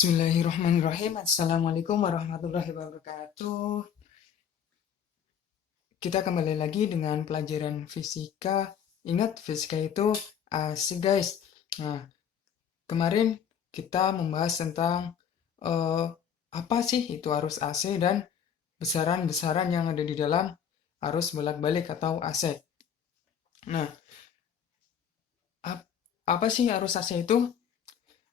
Bismillahirrahmanirrahim. Assalamualaikum warahmatullahi wabarakatuh. Kita kembali lagi dengan pelajaran fisika. Ingat, fisika itu asik guys. Nah, kemarin kita membahas tentang eh, apa sih itu arus AC dan besaran-besaran yang ada di dalam arus bolak-balik atau AC. Nah, apa sih arus AC itu?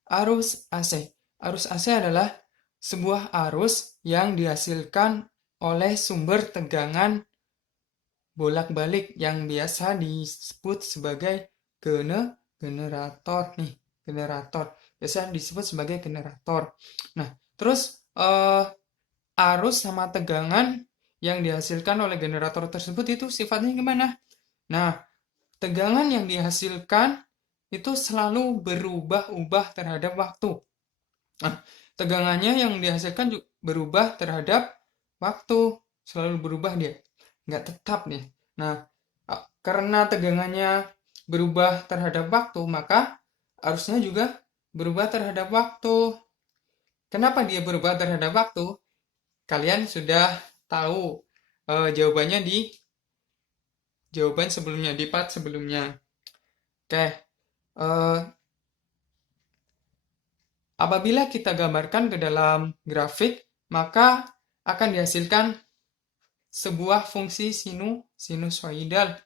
Arus AC. Arus AC adalah sebuah arus yang dihasilkan oleh sumber tegangan bolak-balik yang biasa disebut sebagai generator nih, generator. Biasa disebut sebagai generator. Nah, terus arus sama tegangan yang dihasilkan oleh generator tersebut itu sifatnya gimana? Nah, tegangan yang dihasilkan itu selalu berubah-ubah terhadap waktu. Nah, tegangannya yang dihasilkan juga berubah terhadap waktu, selalu berubah dia, nggak tetap nih. Nah, karena tegangannya berubah terhadap waktu, maka arusnya juga berubah terhadap waktu. Kenapa dia berubah terhadap waktu? Kalian sudah tahu jawabannya di jawaban sebelumnya, di part sebelumnya. Oke, eh, apabila kita gambarkan ke dalam grafik, maka akan dihasilkan sebuah fungsi sinusoidal.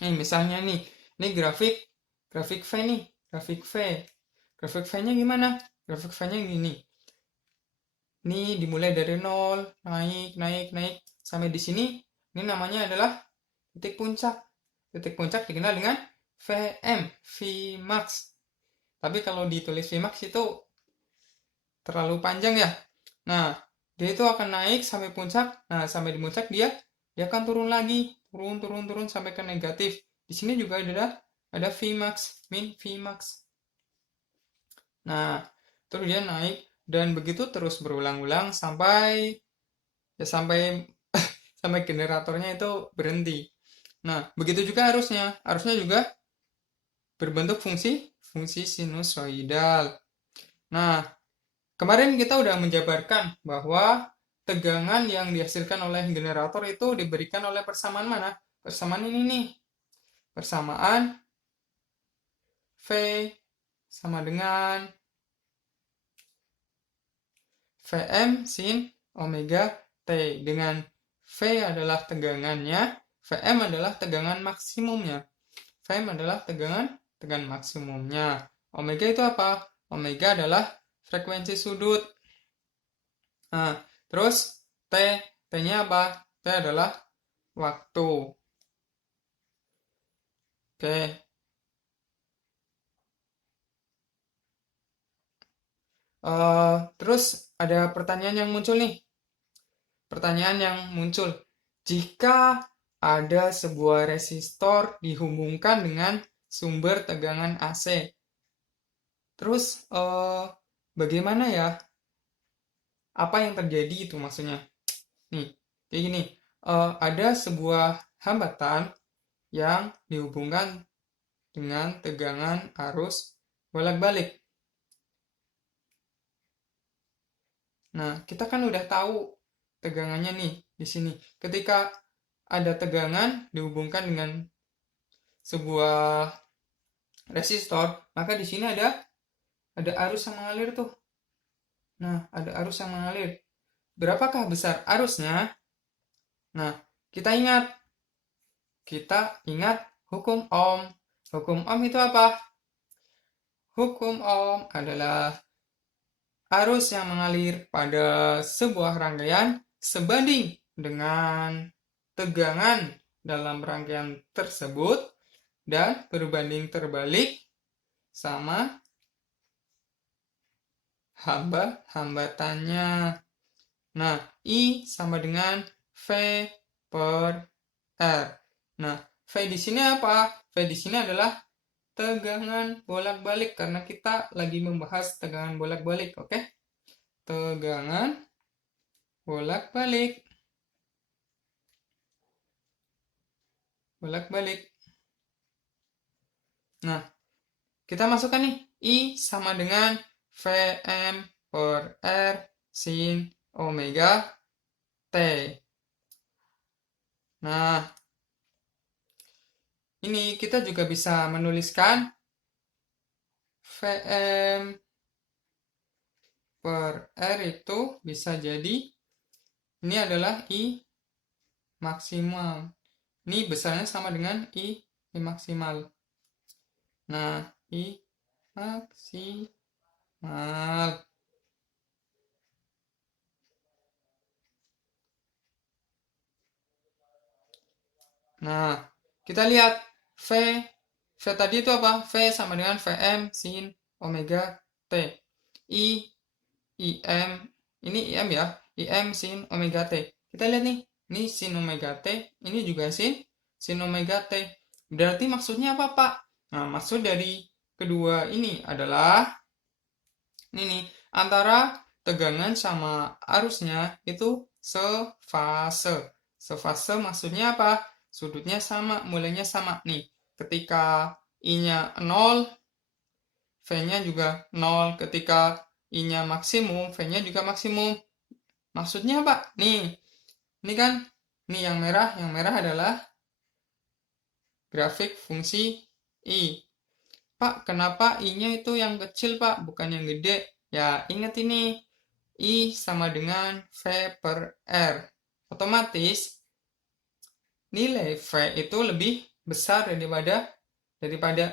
Misalnya nih, ini grafik V nih, grafik V. Grafik V-nya gimana? Grafik V-nya gini. Ini dimulai dari 0, naik, naik, naik sampai di sini. Ini namanya adalah titik puncak. Titik puncak dikenal dengan Vm, Vmax. Tapi kalau ditulis Vmax itu terlalu panjang ya. Nah, dia itu akan naik sampai puncak. Nah, sampai di puncak dia akan turun lagi, turun turun turun sampai ke negatif. Di sini juga ada Vmax, min Vmax. Nah, terus dia naik dan begitu terus berulang-ulang sampai ya sampai sampai generatornya itu berhenti. Nah, begitu juga arusnya juga berbentuk fungsi sinusoidal. Nah, kemarin kita udah menjabarkan bahwa tegangan yang dihasilkan oleh generator itu diberikan oleh persamaan mana? Persamaan ini nih. Persamaan V sama dengan Vm sin omega T. Dengan V adalah tegangannya, Vm adalah tegangan maksimumnya. Vm adalah tegangan maksimumnya. Omega itu apa? Omega adalah frekuensi sudut. Nah, terus T, T-nya apa? T adalah waktu. Oke. Terus ada pertanyaan yang muncul nih. Pertanyaan yang muncul. Jika ada sebuah resistor dihubungkan dengan sumber tegangan AC. Terus bagaimana ya? Apa yang terjadi itu maksudnya? Nih, kayak gini. Ada sebuah hambatan yang dihubungkan dengan tegangan arus bolak-balik. Nah, kita kan udah tahu tegangannya nih di sini. Ketika ada tegangan dihubungkan dengan sebuah resistor, maka di sini ada arus yang mengalir tuh. Nah, ada arus yang mengalir. Berapakah besar arusnya? Nah, kita ingat hukum Ohm. Hukum Ohm itu apa? Hukum Ohm adalah arus yang mengalir pada sebuah rangkaian sebanding dengan tegangan dalam rangkaian tersebut dan berbanding terbalik sama hambatannya. Nah, I sama dengan V per R. Nah, V di sini apa? V di sini adalah tegangan bolak-balik karena kita lagi membahas tegangan bolak-balik, oke? Tegangan bolak-balik. Bolak-balik. Nah, kita masukkan nih. I sama dengan Vm per R sin omega T. Nah, ini kita juga bisa menuliskan Vm per R itu bisa jadi, ini adalah I maksimal. Ini besarnya sama dengan I maksimal. Nah, I maksimal. Nah, kita lihat V tadi itu apa? V sama dengan Vm sin omega T. I, IM, ini IM ya, IM sin omega T. Kita lihat nih, ini sin omega T, ini juga sin omega T. Berarti maksudnya apa, Pak? Nah, maksud dari kedua ini adalah, ini nih, antara tegangan sama arusnya itu sefase. Sefase maksudnya apa? Sudutnya sama, mulainya sama. Nih, ketika I-nya 0, V-nya juga 0. Ketika I-nya maksimum, V-nya juga maksimum. Maksudnya apa? Nih, ini kan, nih yang merah adalah grafik fungsi I. Pak, kenapa I-nya itu yang kecil, Pak? Bukan yang gede. Ya, ingat ini. I sama dengan V per R. Otomatis, nilai V itu lebih besar daripada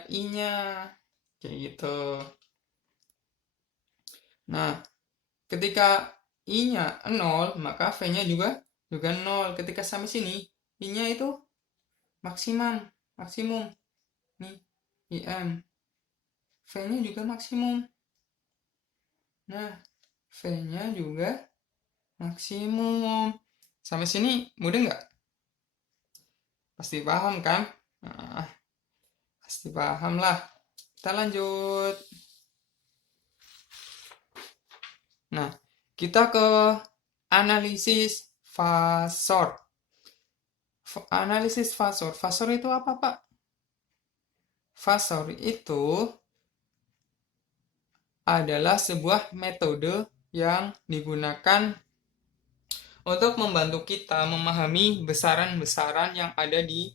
I-nya. Kayak gitu. Nah, ketika I-nya 0, maka V-nya juga 0. Ketika sampai sini, I-nya itu maksimum. Nih, IM. V-nya juga maksimum. Nah, V-nya juga maksimum. Sampai sini mudah nggak? Pasti paham kan? Nah, pasti paham lah. Kita lanjut. Nah, kita ke analisis fasor. Analisis fasor. Fasor itu apa, Pak? Fasor itu adalah sebuah metode yang digunakan untuk membantu kita memahami besaran-besaran yang ada di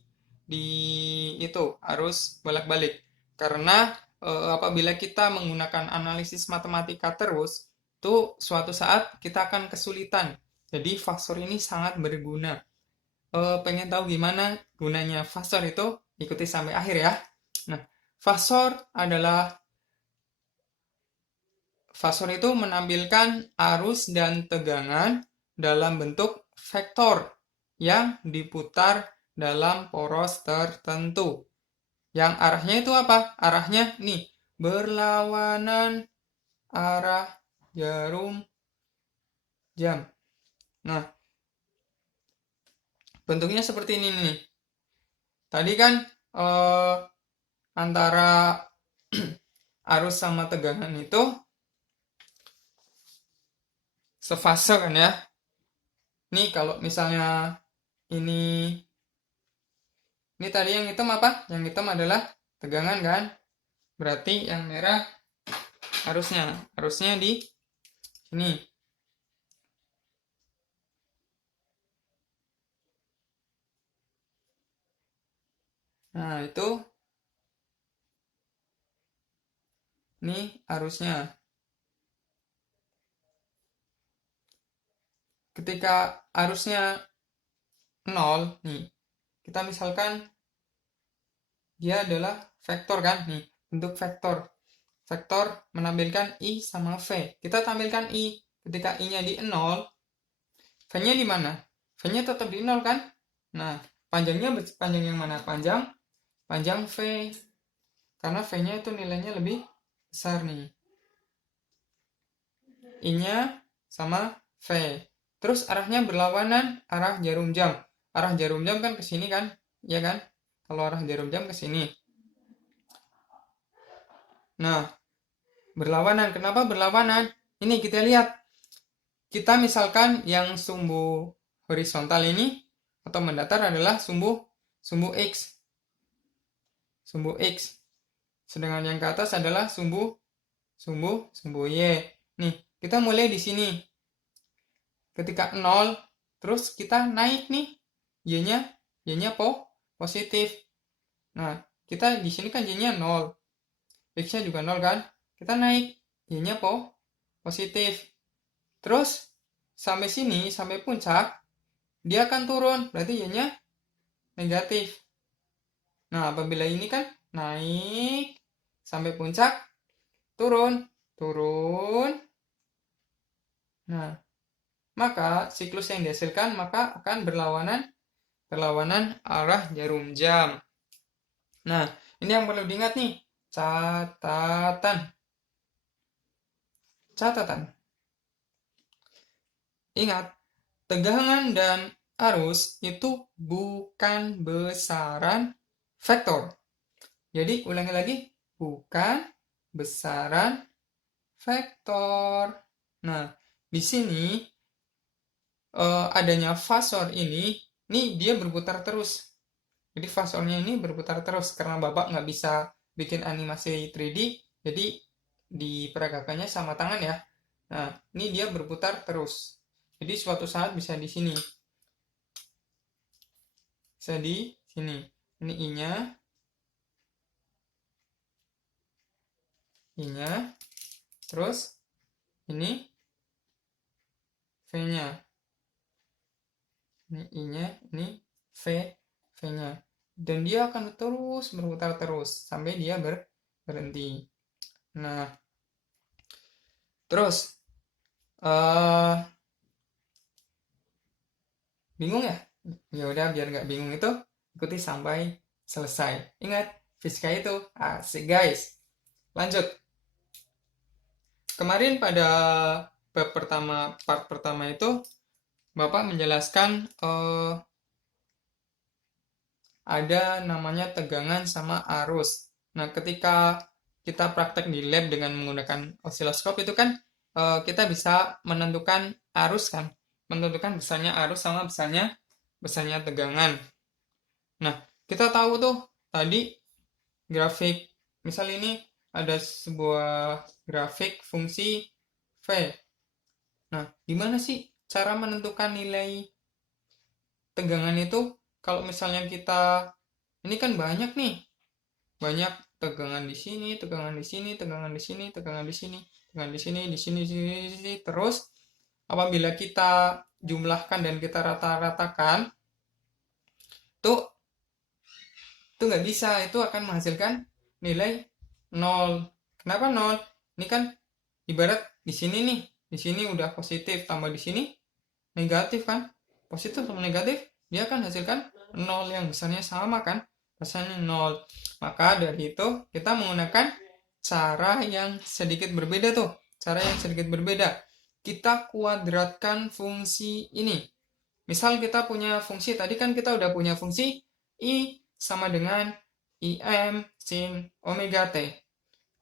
itu arus bolak-balik. Karena apabila kita menggunakan analisis matematika terus, itu suatu saat kita akan kesulitan. Jadi fasor ini sangat berguna. Pengen tahu gimana gunanya fasor itu? Ikuti sampai akhir ya. Nah, fasor itu menampilkan arus dan tegangan dalam bentuk vektor yang diputar dalam poros tertentu. Yang arahnya itu apa? Arahnya nih, berlawanan arah jarum jam. Nah, bentuknya seperti ini nih. Tadi kan antara arus sama tegangan itu sefase kan ya. Nih kalau misalnya ini tadi yang hitam apa? Yang hitam adalah tegangan kan? Berarti yang merah harusnya di sini. Nah, itu ini arusnya. Ketika arusnya 0 nih, kita misalkan dia adalah vektor kan nih, bentuk vektor. Vektor menampilkan I sama V. Kita tampilkan I. Ketika I-nya di 0, V-nya di mana? V-nya tetap di 0 kan? Nah, panjang yang mana? Panjang V. Karena V-nya itu nilainya lebih besar nih. I-nya sama V. Terus arahnya berlawanan arah jarum jam. Arah jarum jam kan ke sini kan? Ya kan? Kalau arah jarum jam ke sini. Nah, berlawanan. Kenapa berlawanan? Ini kita lihat. Kita misalkan yang sumbu horizontal ini atau mendatar adalah sumbu X. Sumbu X. Sedangkan yang ke atas adalah sumbu Y. Nih, Kita mulai di sini. Ketika 0, terus kita naik nih. Y-nya positif. Nah, kita di sini kan Y-nya 0. X-nya juga 0 kan? Kita naik. Y-nya positif. Terus, sampai sini, sampai puncak, dia akan turun. Berarti Y-nya negatif. Nah, apabila ini kan naik, sampai puncak, turun. Nah, maka siklus yang dihasilkan maka akan berlawanan arah jarum jam. Nah, ini yang perlu diingat nih. Catatan. Ingat, tegangan dan arus itu bukan besaran vektor. Jadi, ulangi lagi. Bukan besaran vektor. Nah, di sini adanya fasor ini dia berputar terus. Jadi fasornya ini berputar terus karena Bapak nggak bisa bikin animasi 3D, jadi diperagakannya sama tangan ya. Nah, ini dia berputar terus. Jadi suatu saat bisa di sini. Bisa di sini. Ini I-nya. Terus ini V-nya. Ini I-nya, ini V-nya. Dan dia akan terus berputar terus sampai dia berhenti. Nah, terus bingung ya? Ya udah, biar nggak bingung itu ikuti sampai selesai. Ingat, fisika itu asik guys. Lanjut. Kemarin pada part pertama itu Bapak menjelaskan ada namanya tegangan sama arus. Nah, ketika kita praktek di lab dengan menggunakan osiloskop itu kan kita bisa menentukan arus kan, menentukan besarnya arus sama besarnya tegangan. Nah, kita tahu tuh tadi grafik, misal ini ada sebuah grafik fungsi V. Nah, gimana sih cara menentukan nilai tegangan itu? Kalau misalnya kita, ini kan banyak nih, banyak tegangan di sini, tegangan di sini, tegangan di sini, tegangan di sini, tegangan di sini, di sini, di sini, terus apabila kita jumlahkan dan kita rata-ratakan, tuh nggak bisa, itu akan menghasilkan nilai 0. Kenapa 0? Ini kan ibarat di sini nih, di sini udah positif, tambah di sini negatif kan? Positif sama negatif, dia akan hasilkan 0 yang besarnya sama kan? Besarnya 0. Maka dari itu kita menggunakan cara yang sedikit berbeda tuh. Cara yang sedikit berbeda. Kita kuadratkan fungsi ini. Misal kita punya fungsi, tadi kan kita udah punya fungsi I sama dengan IM sin omega T.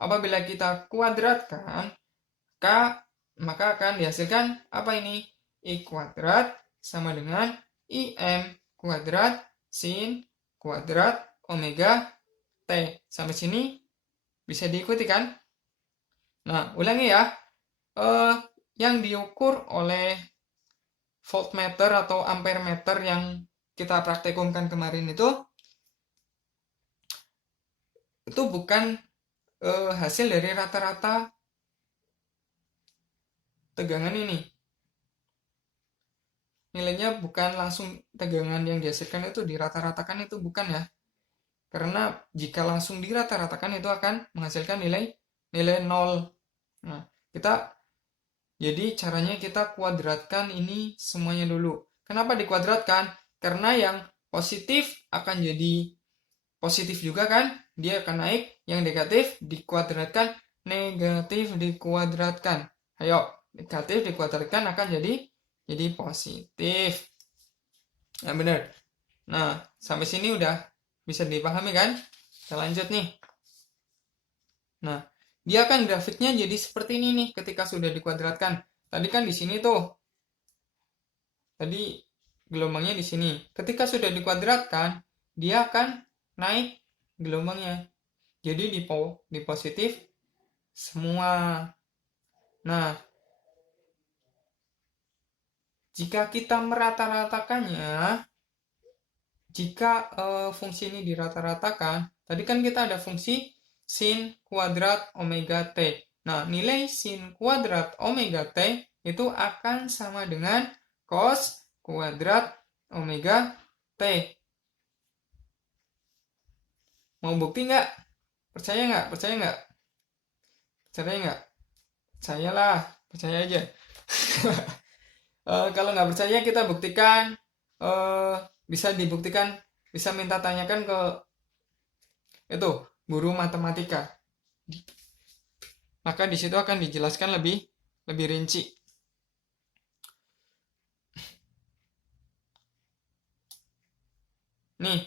Apabila kita kuadratkan, maka akan dihasilkan apa ini? I kuadrat sama dengan IM kuadrat sin kuadrat omega T. Sampai sini bisa diikuti kan? Nah, ulangi ya. Yang diukur oleh voltmeter atau ampermeter yang kita praktikumkan kemarin itu bukan hasil dari rata-rata tegangan ini. Nilainya bukan langsung tegangan yang dihasilkan itu dirata-ratakan, itu bukan ya. Karena jika langsung dirata-ratakan itu akan menghasilkan nilai 0. Nah, jadi caranya kita kuadratkan ini semuanya dulu. Kenapa dikuadratkan? Karena yang positif akan jadi positif juga kan? Dia akan naik. Yang negatif dikuadratkan, negatif dikuadratkan. Ayo, negatif dikuadratkan akan jadi positif. Nah, benar. Nah, sampai sini udah bisa dipahami kan? Kita lanjut nih. Nah, dia kan grafiknya jadi seperti ini nih ketika sudah dikuadratkan. Tadi kan di sini tuh. Tadi gelombangnya di sini. Ketika sudah dikuadratkan, dia akan naik gelombangnya. Jadi di positif semua. Nah, Jika kita merata-ratakannya, jika fungsi ini dirata-ratakan, tadi kan kita ada fungsi sin kuadrat omega T. Nah, nilai sin kuadrat omega T itu akan sama dengan cos kuadrat omega T. Mau bukti nggak? Percaya nggak? Percaya nggak? Percaya nggak? Percayalah, percaya aja. Kalau nggak percaya kita buktikan, bisa dibuktikan, bisa minta tanyakan ke itu guru matematika. Maka di situ akan dijelaskan lebih rinci. Nih,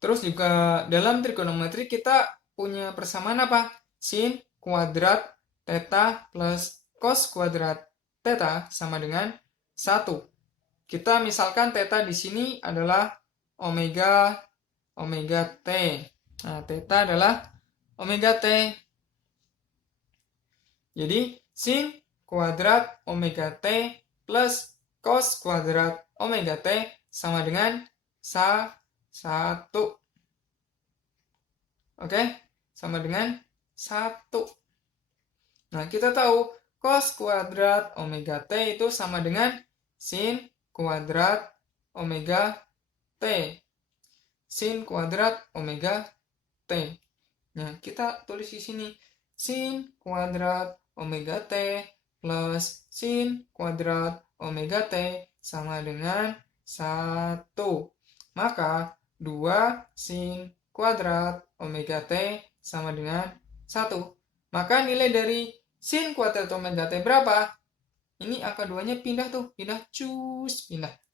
terus juga dalam trigonometri kita punya persamaan apa? Sin kuadrat theta plus cos kuadrat theta sama dengan 1. Kita misalkan theta di sini adalah omega T. Nah, theta adalah omega T. Jadi, sin kuadrat omega T plus cos kuadrat omega T sama dengan 1. Oke? Sama dengan 1. Nah, kita tahu cos kuadrat omega T itu sama dengan sin kuadrat omega T. Sin kuadrat omega T. Nah, kita tulis di sini sin kuadrat omega T plus sin kuadrat omega T sama dengan 1. Maka 2 sin kuadrat omega T sama dengan 1. Maka nilai dari sin kuadrat omega T berapa? Ini angka 2-nya pindah tuh, pindah.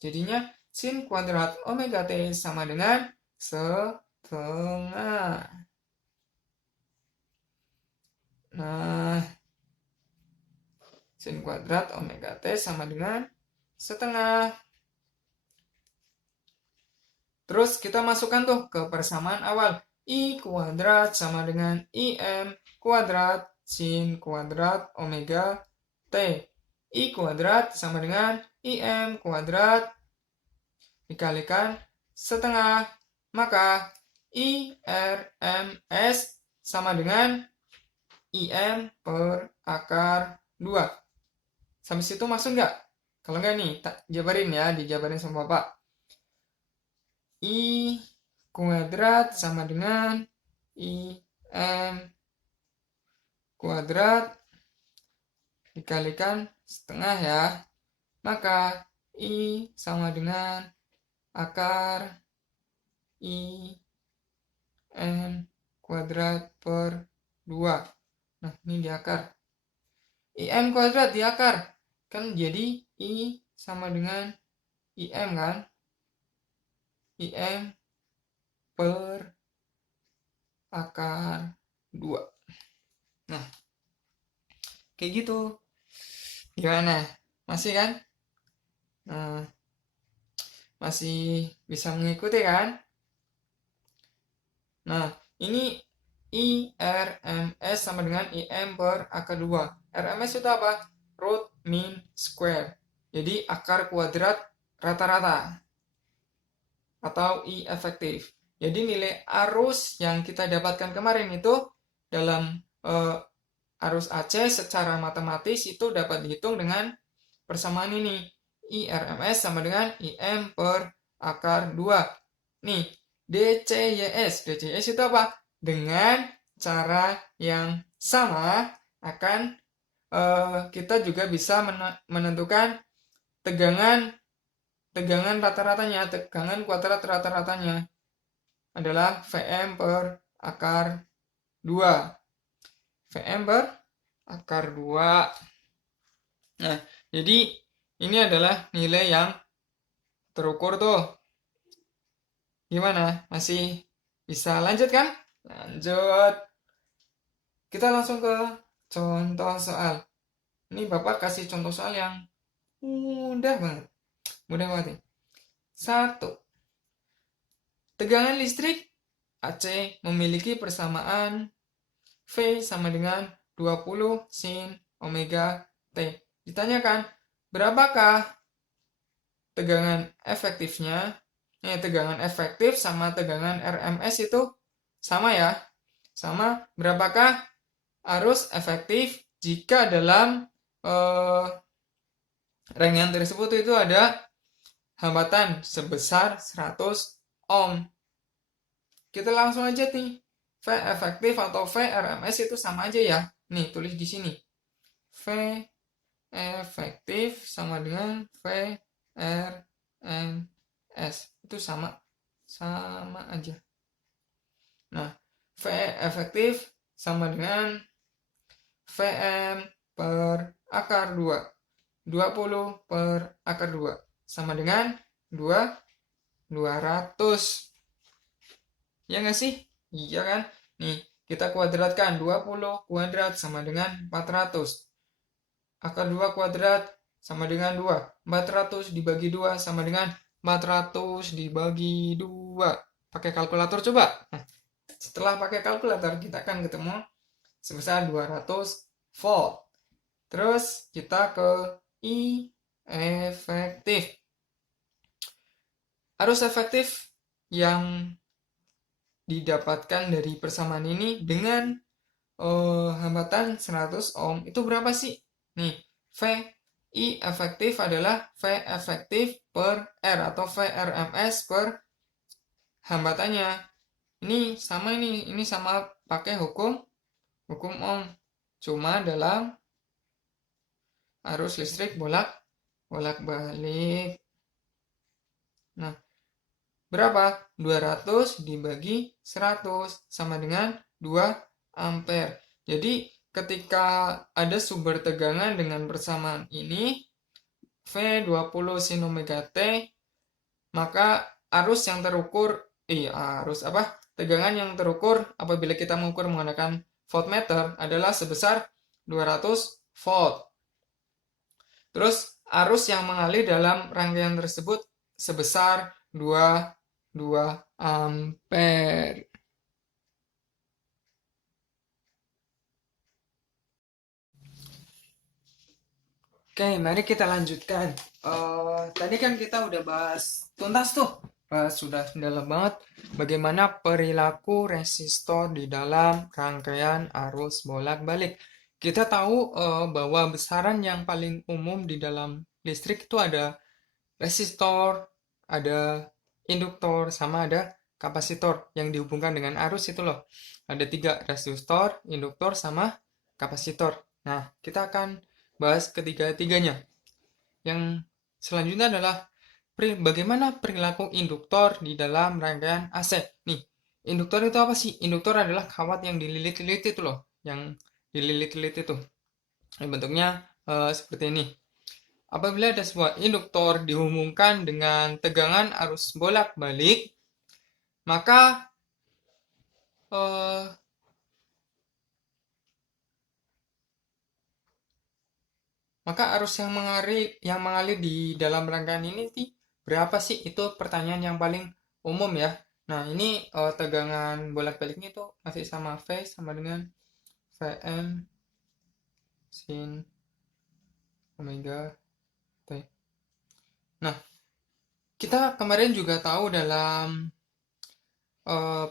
Jadinya sin kuadrat omega T sama dengan setengah. Nah, sin kuadrat omega T sama dengan setengah. Terus kita masukkan tuh ke persamaan awal. I kuadrat sama dengan IM kuadrat sin kuadrat omega T. I kuadrat sama dengan IM kuadrat dikalikan setengah. Maka IRMS sama dengan IM per akar 2. Sampai situ masuk nggak? Kalau nggak nih, jabarin ya, dijabarin sama Bapak. I kuadrat sama dengan IM kuadrat dikalikan setengah ya. Maka I sama dengan akar IM kuadrat per 2. Nah, ini di akar. IM kuadrat di akar. Kan jadi I sama dengan IM kan? IM per akar 2. Nah, kayak gitu. Gimana? Masih kan? Nah, masih bisa mengikuti kan? Nah, ini IRMS sama dengan IM per akar 2. RMS itu apa? Root mean square. Jadi akar kuadrat rata-rata. Atau I efektif. Jadi nilai arus yang kita dapatkan kemarin itu dalam arus AC secara matematis itu dapat dihitung dengan persamaan ini. IRMS sama dengan IM per akar 2. Nih, DCYS. DCYS itu apa? Dengan cara yang sama akan kita juga bisa menentukan tegangan rata-ratanya, tegangan kuadrat rata-ratanya adalah Vm per akar 2. Vm per akar 2. Nah, jadi ini adalah nilai yang terukur tuh. Gimana? Masih bisa lanjut kan? Lanjut. Kita langsung ke contoh soal. Ini Bapak kasih contoh soal yang mudah banget. Mudah banget nih. 1. Tegangan listrik AC memiliki persamaan V sama dengan 20 sin omega T. Ditanyakan, berapakah tegangan efektifnya, tegangan efektif sama tegangan RMS itu sama ya. Sama berapakah arus efektif jika dalam rangkaian tersebut itu ada hambatan sebesar 100 ohm. Kita langsung aja nih. V efektif atau V RMS itu sama aja ya. Nih, tulis di sini. V efektif sama dengan V RMS. Itu sama aja. Nah, V efektif sama dengan Vm per akar 2. 20 per akar 2. Sama dengan 200. Ya nggak sih? Iya kan? Nih, kita kuadratkan. 20 kuadrat sama dengan 400. Akar 2 kuadrat sama dengan 2. 400 dibagi 2 sama dengan 400 dibagi 2. Pakai kalkulator coba. Nah, setelah pakai kalkulator, kita akan ketemu sebesar 200 volt. Terus kita ke I efektif. Arus efektif yang didapatkan dari persamaan ini dengan hambatan 100 ohm itu berapa sih? Nih, V I efektif adalah V efektif per R atau V RMS per hambatannya. Ini sama pakai hukum ohm. Cuma dalam arus listrik bolak-balik. Nah, berapa? 200 dibagi 100 sama dengan 2 ampere. Jadi, ketika ada sumber tegangan dengan persamaan ini, V 20 sin omega T, maka tegangan yang terukur apabila kita mengukur menggunakan voltmeter adalah sebesar 200 volt. Terus arus yang mengalir dalam rangkaian tersebut sebesar 2 ampere. Oke, mari kita lanjutkan. Tadi kan kita udah bahas tuntas tuh. Sudah dalam banget bagaimana perilaku resistor di dalam rangkaian arus bolak-balik. Kita tahu bahwa besaran yang paling umum di dalam listrik itu ada resistor, ada induktor, sama ada kapasitor yang dihubungkan dengan arus itu loh. Ada 3, resistor, induktor, sama kapasitor. Nah, kita akan bahas ketiga-tiganya. Yang selanjutnya adalah bagaimana perilaku induktor di dalam rangkaian AC. Nih, induktor itu apa sih? Induktor adalah kawat yang dililit-lilit itu loh. Yang dililit-lilit itu. Bentuknya seperti ini. Apabila ada sebuah induktor dihubungkan dengan tegangan arus bolak-balik, maka arus yang mengalir di dalam rangkaian ini berapa sih? Itu pertanyaan yang paling umum ya. Nah, ini tegangan bolak-baliknya itu masih sama V sama dengan Vm sin omega T. Nah, kita kemarin juga tahu dalam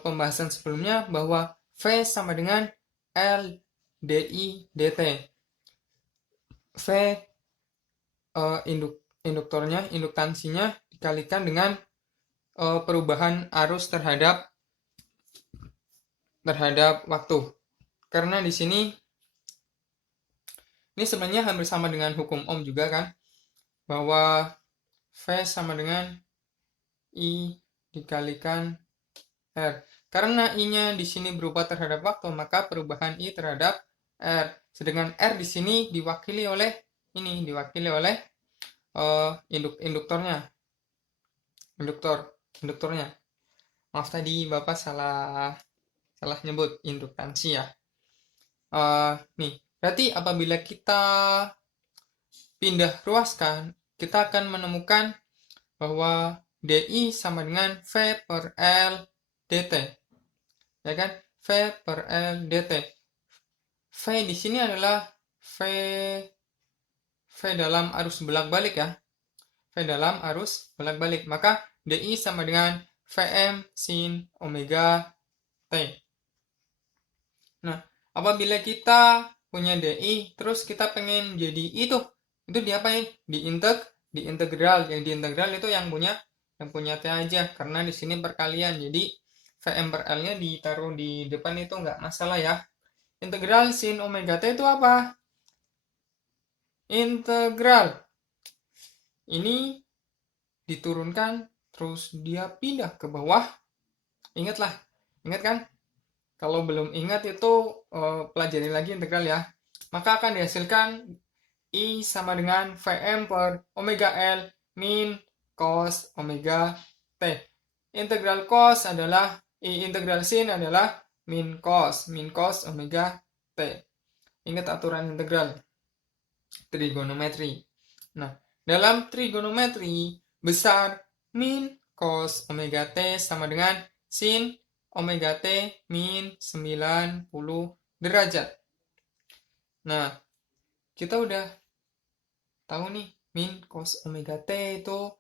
pembahasan sebelumnya bahwa V sama dengan L dI dt. V induktansinya dikalikan dengan perubahan arus terhadap waktu. Karena di sini ini sebenarnya hampir sama dengan hukum Ohm juga kan, bahwa V sama dengan I dikalikan R. Karena I-nya di sini berubah terhadap waktu, maka perubahan I terhadap R. Sedangkan R di sini diwakili oleh induktornya. Maaf tadi Bapak salah nyebut induktansi ya. Nih, berarti apabila kita pindah ruaskan, kita akan menemukan bahwa DI sama dengan V per L dt. Ya kan? V per L dt. V di sini adalah V dalam arus bolak-balik ya. V dalam arus bolak-balik. Maka DI sama dengan Vm sin omega T. Nah, apabila kita punya DI, terus kita pengen jadi itu diapain? Diintegral. Yang diintegral itu yang punya T aja, karena di sini perkalian. Jadi Vm per L-nya ditaruh di depan itu nggak masalah ya. Integral sin omega T itu apa? Integral ini diturunkan, terus dia pindah ke bawah. Ingat kan? Kalau belum ingat itu pelajari lagi integral ya. Maka akan dihasilkan I sama dengan Vm per omega L min cos omega T. Integral cos adalah integral sin adalah min cos omega T. Ingat aturan integral trigonometri. Nah, dalam trigonometri besar min cos omega T sama dengan sin omega T min 90 derajat. Nah, kita udah tahu nih min cos omega T itu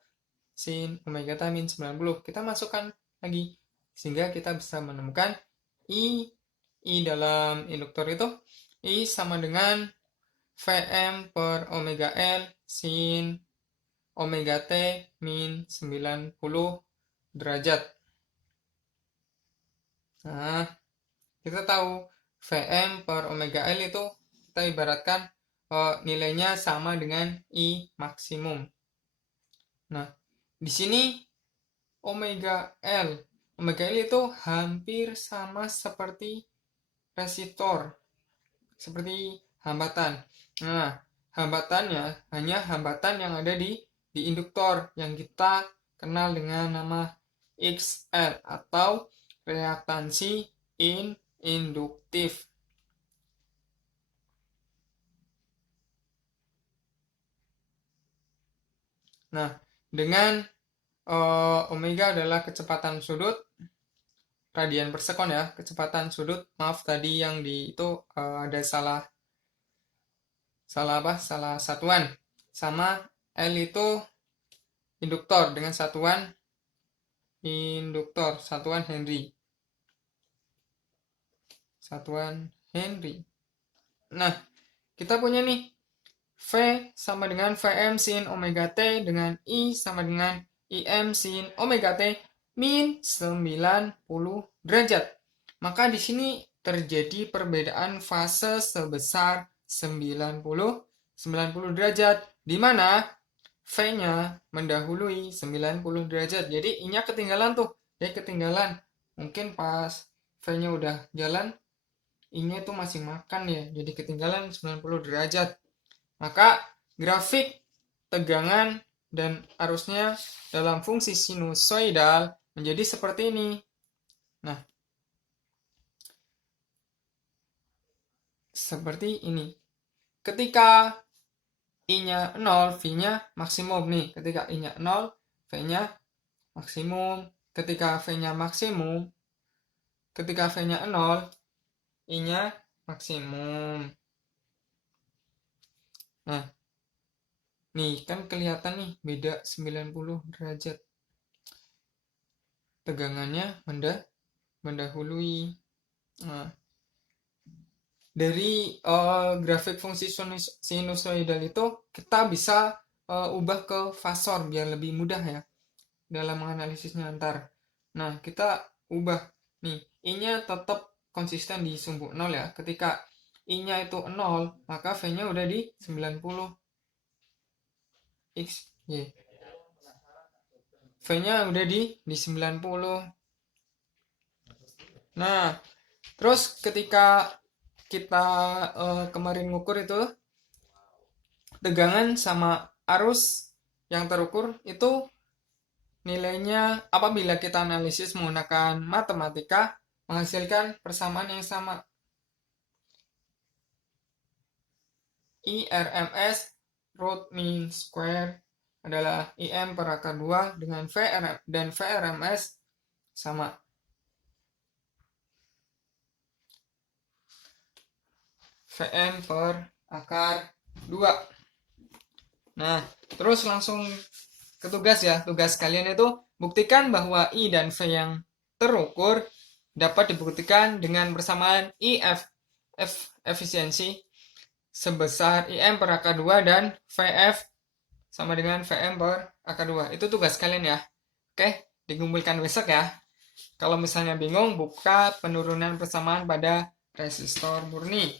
sin omega T min 90. Kita masukkan lagi sehingga kita bisa menemukan I dalam induktor itu I sama dengan Vm per omega L sin omega T min 90 derajat. Nah, kita tahu Vm per omega L itu kita ibaratkan nilainya sama dengan I maksimum. Nah, di sini omega L itu hampir sama seperti resistor, seperti hambatan. Nah, hambatannya hanya hambatan yang ada di induktor yang kita kenal dengan nama XL atau reaktansi induktif. Nah, dengan omega adalah kecepatan sudut radian per sekon ya, kecepatan sudut. Maaf tadi yang di itu ada salah satuan. Sama L itu induktor dengan satuan Henry. Nah, kita punya nih V sama dengan Vm sin omega T dengan I sama dengan Im sin omega T min 90 derajat. Maka di sini terjadi perbedaan fase sebesar 90 derajat, di mana V-nya mendahului 90 derajat. Jadi I-nya ketinggalan tuh. Dia ketinggalan. Mungkin pas V-nya udah jalan, I-nya itu masih makan ya. Jadi ketinggalan 90 derajat. Maka grafik tegangan dan arusnya dalam fungsi sinusoidal menjadi seperti ini. Nah, seperti ini. Ketika I-nya 0, V-nya maksimum nih. Ketika I-nya 0, V-nya maksimum. Ketika V-nya maksimum, ketika V-nya 0, I-nya maksimum. Nah, nih kan kelihatan nih beda 90 derajat. Tegangannya mendahului. Nah, dari grafik fungsi sinusoidal itu kita bisa ubah ke fasor biar lebih mudah ya dalam menganalisisnya ntar. Nah, kita ubah nih, I-nya tetap konsisten di sumbu 0 ya. Ketika I-nya itu 0, maka V-nya udah di 90 X, Y. V-nya udah di 90. Nah, terus ketika kita kemarin ngukur itu tegangan sama arus yang terukur itu nilainya apabila kita analisis menggunakan matematika menghasilkan persamaan yang sama. I RMS root mean square adalah IM per akar 2 dengan dan VRMS sama. Vm per akar 2. Nah, terus langsung ke tugas ya. Tugas kalian itu buktikan bahwa I dan V yang terukur dapat dibuktikan dengan persamaan efisiensi sebesar IM per AK2 dan VF sama dengan VM per AK2. Itu tugas kalian ya. Oke, dikumpulkan besok ya. Kalau misalnya bingung, buka penurunan persamaan pada resistor murni.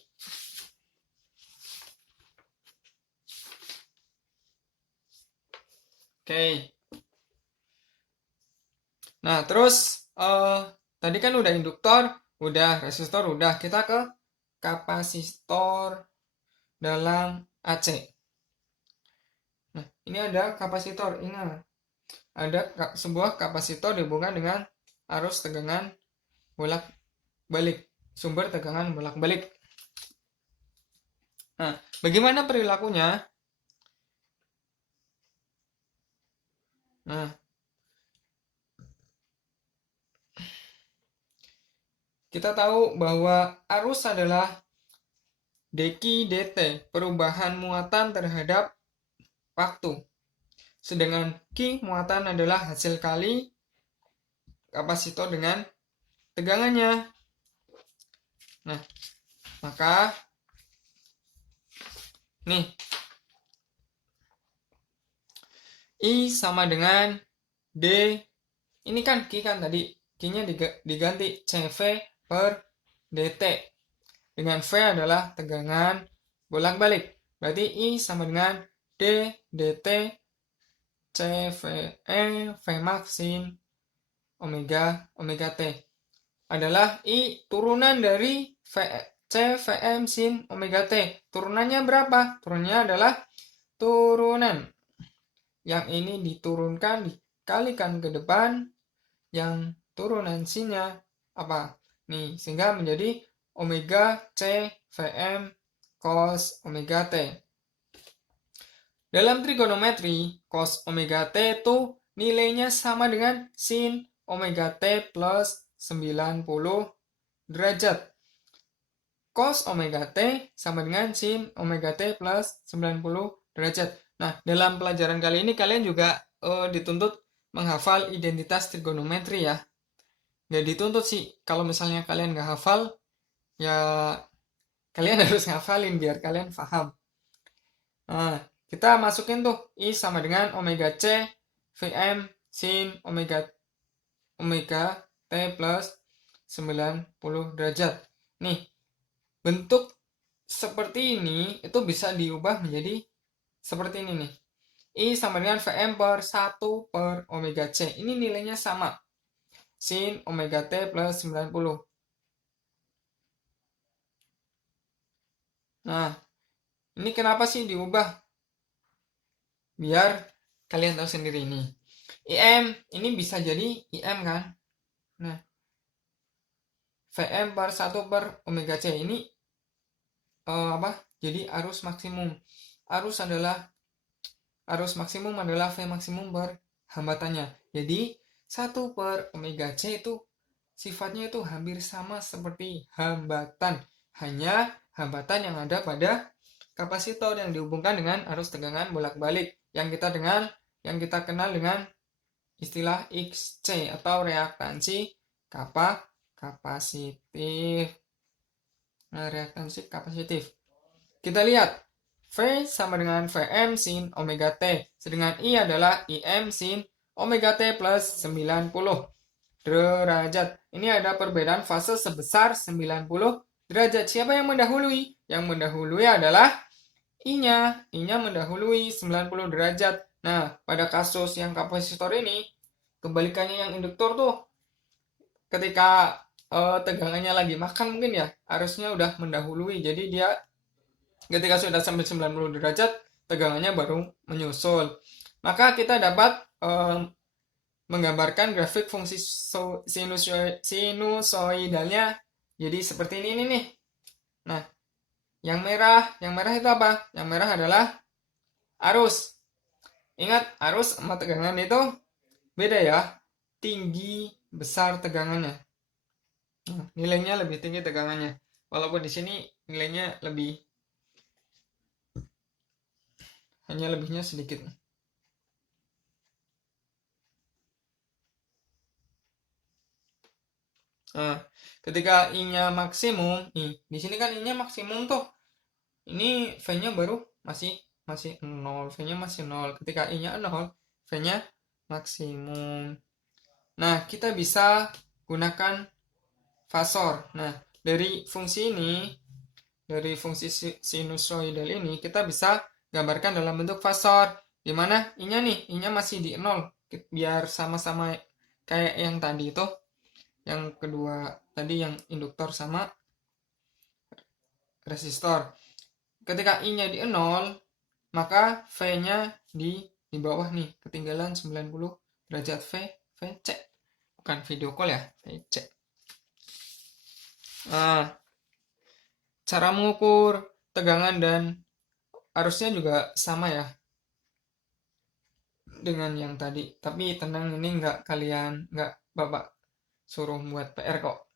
Oke. Nah, terus tadi kan udah induktor, udah resistor, udah. Kita ke kapasitor dalam AC. Nah, ini ada kapasitor. Ingat, ada sebuah kapasitor dihubungkan dengan arus tegangan bolak-balik. Sumber tegangan bolak-balik. Nah, bagaimana perilakunya? Nah, kita tahu bahwa arus adalah dq dt, perubahan muatan terhadap waktu. Sedangkan Q muatan adalah hasil kali kapasitor dengan tegangannya. Nah, maka nih I sama dengan D. Ini kan Q kan tadi. Q-nya diganti CV per dt. Dengan V adalah tegangan bolak-balik. Berarti I sama dengan D dt CVE V max sin omega T adalah I turunan dari CVM sin omega T. Turunannya berapa? Turunannya adalah turunan. Yang ini diturunkan, dikalikan ke depan, yang turunan sinnya apa? Nih, sehingga menjadi omega CVM cos omega T. Dalam trigonometri, cos omega T itu nilainya sama dengan sin omega T plus 90 derajat. Cos omega T sama dengan sin omega T plus 90 derajat. Nah, dalam pelajaran kali ini kalian juga dituntut menghafal identitas trigonometri ya. Nggak dituntut sih, kalau misalnya kalian nggak hafal, ya kalian harus ngafalin biar kalian paham. Nah, kita masukin tuh I sama dengan omega C Vm sin omega T plus 90 derajat. Nih, bentuk seperti ini itu bisa diubah menjadi seperti ini nih. I sama dengan Vm per 1 per omega C. Ini nilainya sama. Sin omega T plus 90. Nah, ini kenapa sih diubah? Biar kalian tahu sendiri nih. IM ini bisa jadi IM kan. Nah, Vm per 1 per omega C ini jadi arus maksimum. Arus maksimum adalah V maksimum per hambatannya. Jadi 1 per omega C itu sifatnya itu hampir sama seperti hambatan. Hanya hambatan yang ada pada kapasitor yang dihubungkan dengan arus tegangan bolak-balik yang kita kenal dengan istilah XC atau reaktansi kapasitif. Nah, reaktansi kapasitif. Kita lihat V sama dengan Vm sin omega T, sedangkan I adalah Im sin omega T plus 90 derajat. Ini ada perbedaan fase sebesar 90 derajat. Siapa yang mendahului? Yang mendahului adalah I-nya. I-nya mendahului 90 derajat. Nah, pada kasus yang kapasitor ini, kebalikannya yang induktor tuh, ketika tegangannya lagi makan mungkin ya, arusnya udah mendahului. Jadi dia ketika sudah sampai 90 derajat, tegangannya baru menyusul. Maka kita dapat menggambarkan grafik fungsi sinusoidalnya jadi seperti ini nih. Nah, yang merah itu apa? Yang merah adalah arus. Ingat, arus sama tegangan itu beda ya. Tinggi, besar tegangannya. Nah, nilainya lebih tinggi tegangannya. Walaupun di sini nilainya hanya lebihnya sedikit. Nah, ketika I-nya maksimum, nih, di sini kan I-nya maksimum tuh. Ini V-nya baru masih masih 0, V-nya masih 0. Ketika I-nya 0, V-nya maksimum. Nah, kita bisa gunakan fasor. Nah, dari fungsi ini, dari fungsi sinusoidal ini, kita bisa gambarkan dalam bentuk fasor. Di mana I-nya nih, I-nya masih di 0. Biar sama-sama kayak yang tadi itu. Yang kedua tadi yang induktor sama resistor. Ketika I-nya di 0, maka V-nya di bawah nih, ketinggalan 90 derajat VC. Bukan video call ya, VC. Nah, cara mengukur tegangan dan arusnya juga sama ya dengan yang tadi. Tapi tenang, ini nggak Bapak suruh buat PR kok.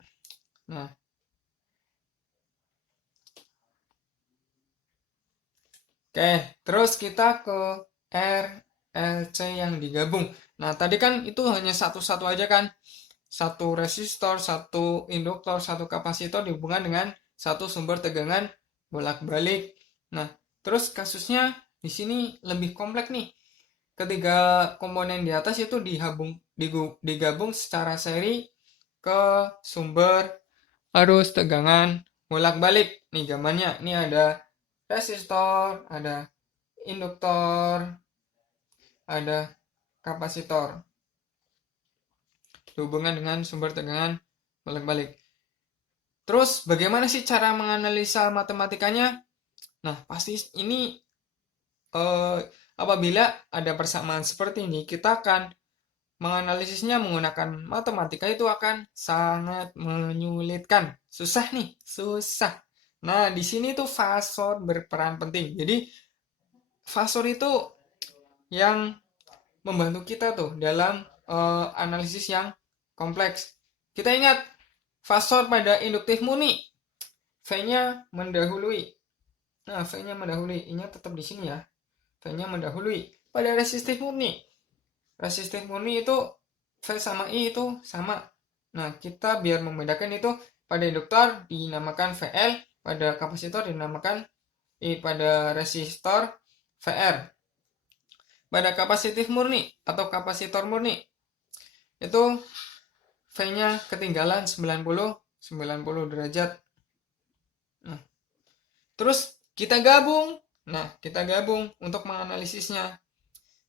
Nah, oke, terus kita ke RLC yang digabung. Nah, tadi kan itu hanya satu-satu aja kan. Satu resistor, satu induktor, satu kapasitor dihubungkan dengan satu sumber tegangan bolak-balik. Nah, terus kasusnya di sini lebih kompleks nih. Ketiga komponen di atas itu digabung secara seri ke sumber arus tegangan bolak-balik. Nih gambarnya, ini ada resistor, ada induktor, ada kapasitor. Hubungan dengan sumber tegangan bolak-balik. Terus bagaimana sih cara menganalisa matematikanya? Nah, pasti ini apabila ada persamaan seperti ini, kita akan menganalisisnya menggunakan matematika itu akan sangat menyulitkan. Susah nih, susah. Nah, di sini tuh fasor berperan penting. Jadi, fasor itu yang membantu kita tuh dalam analisis yang kompleks. Kita ingat fasor pada induktif murni, V-nya mendahului. Nah, V-nya mendahului, I-nya tetap di sini ya. V-nya mendahului. Pada resistif murni itu V sama I itu sama. Nah, kita biar membedakan itu pada induktor dinamakan VL, pada kapasitor dinamakan pada resistor VR. Pada kapasitif murni atau kapasitor murni itu V-nya ketinggalan 90 derajat. Nah, terus kita gabung. Nah, kita gabung untuk menganalisisnya.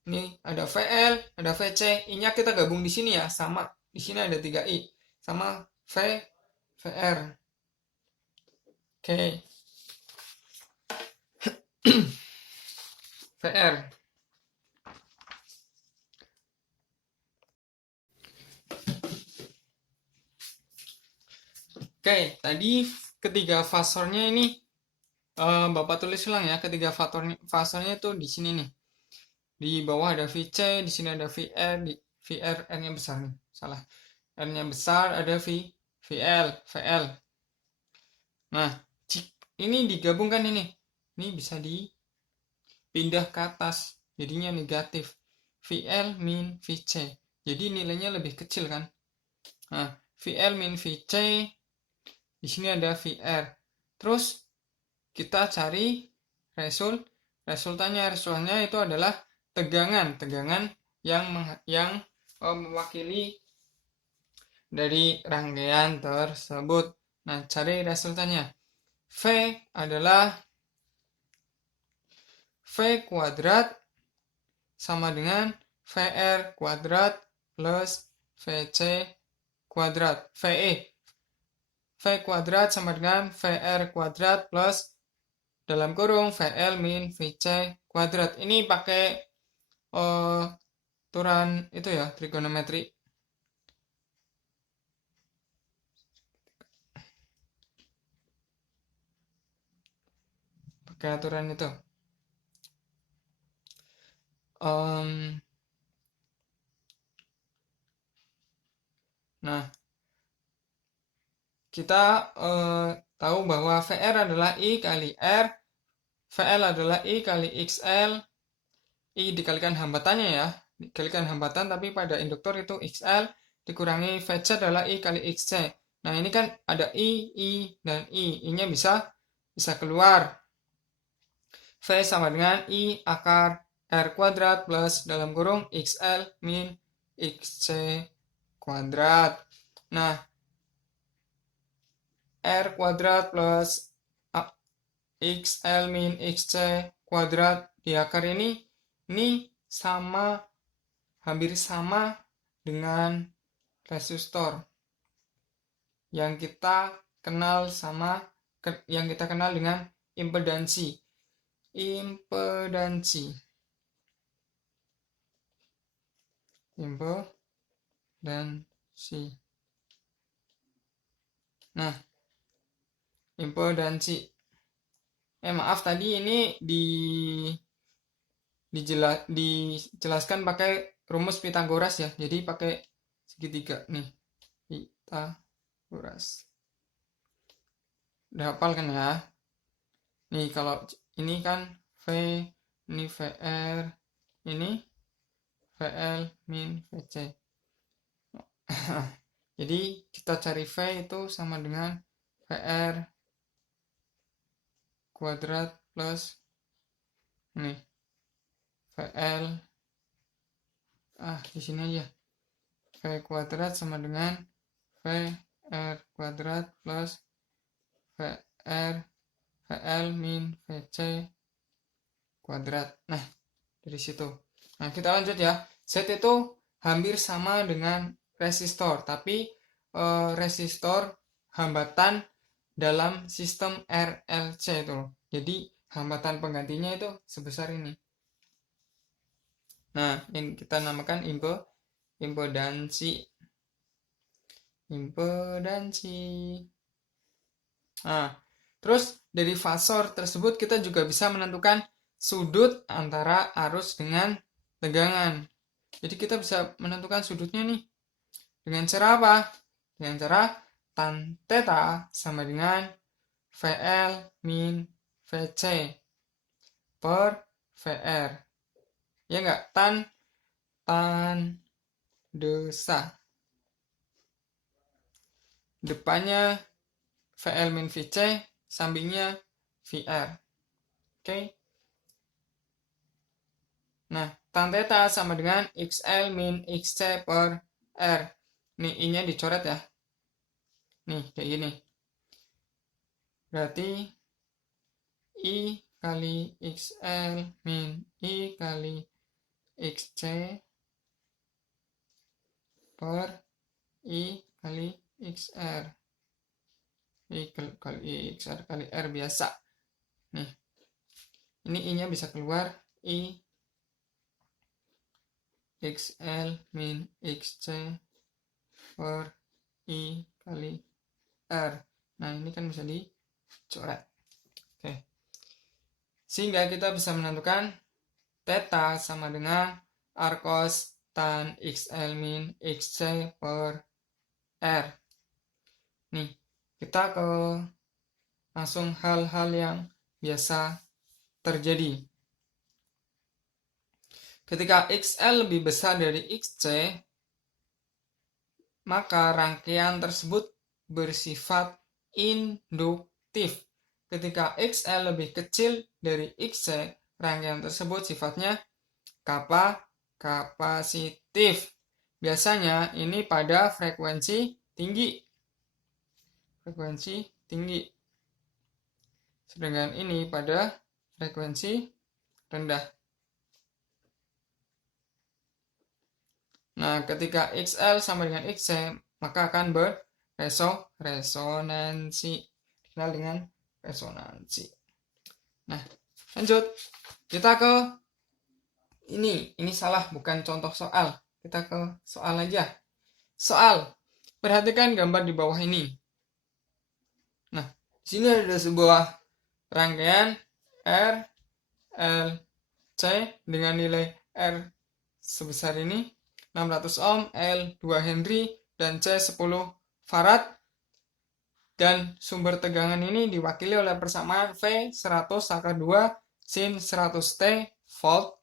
Ini ada VL, ada VC, I-nya kita gabung di sini ya, sama. Di sini ada 3 I, sama VR. Oke. VR. Oke, tadi ketiga fasornya ini Bapak tulis ulang ya, ketiga fasornya itu di sini nih. Di bawah ada VC, di sini ada VR, di VR R-nya besar nih. Salah. R-nya besar, ada VL. Nah, ini digabungkan ini. Ini bisa dipindah ke atas. Jadinya negatif. VL min VC. Jadi nilainya lebih kecil kan. Nah, VL min VC. Di sini ada VR. Terus kita cari resultannya. Resultannya itu adalah tegangan yang mewakili dari rangkaian tersebut. Nah, cari resultannya. V adalah V kuadrat sama dengan VR kuadrat plus VC kuadrat. V kuadrat sama dengan VR kuadrat plus dalam kurung VL min VC kuadrat. Ini pakai aturan itu ya, trigonometri. Pakai aturan itu. Nah, kita tahu bahwa VR adalah I kali R, VL adalah I kali XL, I dikalikan hambatannya ya, dikalikan hambatan tapi pada induktor itu XL, dikurangi VC adalah I kali XC. Nah, ini kan ada I, dan I. I-nya bisa keluar. V sama dengan I akar R kuadrat plus dalam kurung XL min XC kuadrat. Nah, R kuadrat plus XL min XC kuadrat di akar ini hampir sama dengan resistor yang kita kenal dengan impedansi. Nah, impedansi. Maaf, tadi ini dijelaskan pakai rumus Pythagoras ya. Jadi pakai segitiga nih. Pythagoras. Udah hafal kan ya? Nih kalau ini kan V, ini VR, ini VL min VC. Jadi kita cari V itu sama dengan VR kuadrat plus nih VL di sini aja. V kuadrat sama dengan VR kuadrat plus VL min VC kuadrat. Nah, dari situ. Nah, kita lanjut ya. Z itu hampir sama dengan resistor, tapi resistor hambatan dalam sistem RLC itu. Jadi, hambatan penggantinya itu sebesar ini. Nah, yang kita namakan impedansi. Nah, terus dari fasor tersebut kita juga bisa menentukan sudut antara arus dengan tegangan. Jadi kita bisa menentukan sudutnya nih. Dengan cara apa? Dengan cara tan theta sama dengan VL min VC per VR. Ya enggak? Tan desa. Depannya VL min VC, sampingnya VR. Oke. Nah, tan theta sama dengan XL min XC per R. Nih, I-nya dicoret ya. Nih, kayak gini. Berarti I kali XL min I kali XC per I kali XR. I kali XR kali R biasa. Nih, ini I-nya bisa keluar. I XL min XC per I kali R. Nah, ini kan bisa dicoret. Oke. Sehingga kita bisa menentukan theta sama dengan R cos tan XL min XC per R. Nih, kita ke langsung hal-hal yang biasa terjadi. Ketika XL lebih besar dari XC, maka rangkaian tersebut bersifat induktif. Ketika XL lebih kecil dari XC, rangkaian tersebut sifatnya kapasitif. Biasanya ini pada frekuensi tinggi. Sedangkan ini pada frekuensi rendah. Nah, ketika XL sama dengan XC, maka akan berresonansi. Dikenal dengan resonansi. Nah, lanjut. Kita ke ini salah, bukan contoh soal. Kita ke soal aja. Soal. Perhatikan gambar di bawah ini. Nah, di sini ada sebuah rangkaian R, L, C dengan nilai R sebesar ini. 600 ohm, L 2 Henry, dan C 10 farad. Dan sumber tegangan ini diwakili oleh persamaan V 100 akar 2 sin 100 T volt.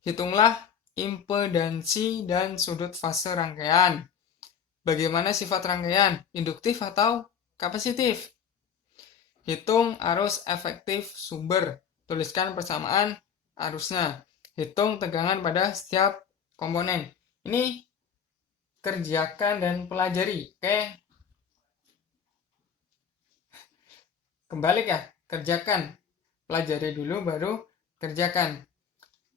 Hitunglah impedansi dan sudut fase rangkaian. Bagaimana sifat rangkaian? Induktif atau kapasitif? Hitung arus efektif sumber. Tuliskan persamaan arusnya. Hitung tegangan pada setiap komponen. Ini kerjakan dan pelajari. Oke. Kembali ya, kerjakan. Pelajari dulu baru kerjakan.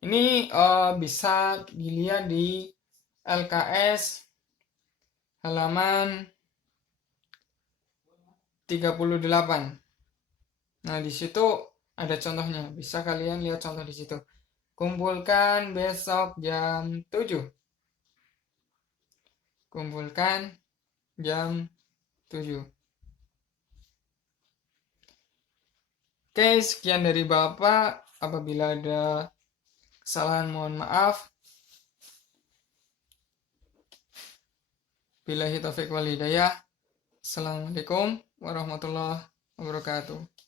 Ini bisa dilihat di LKS halaman 38. Nah, di situ ada contohnya. Bisa kalian lihat contoh di situ. Kumpulkan besok jam 7. Kumpulkan jam 7. Oke, sekian dari Bapak. Apabila ada kesalahan mohon maaf. Billahi taufiq wal hidayah. Assalamualaikum warahmatullahi wabarakatuh.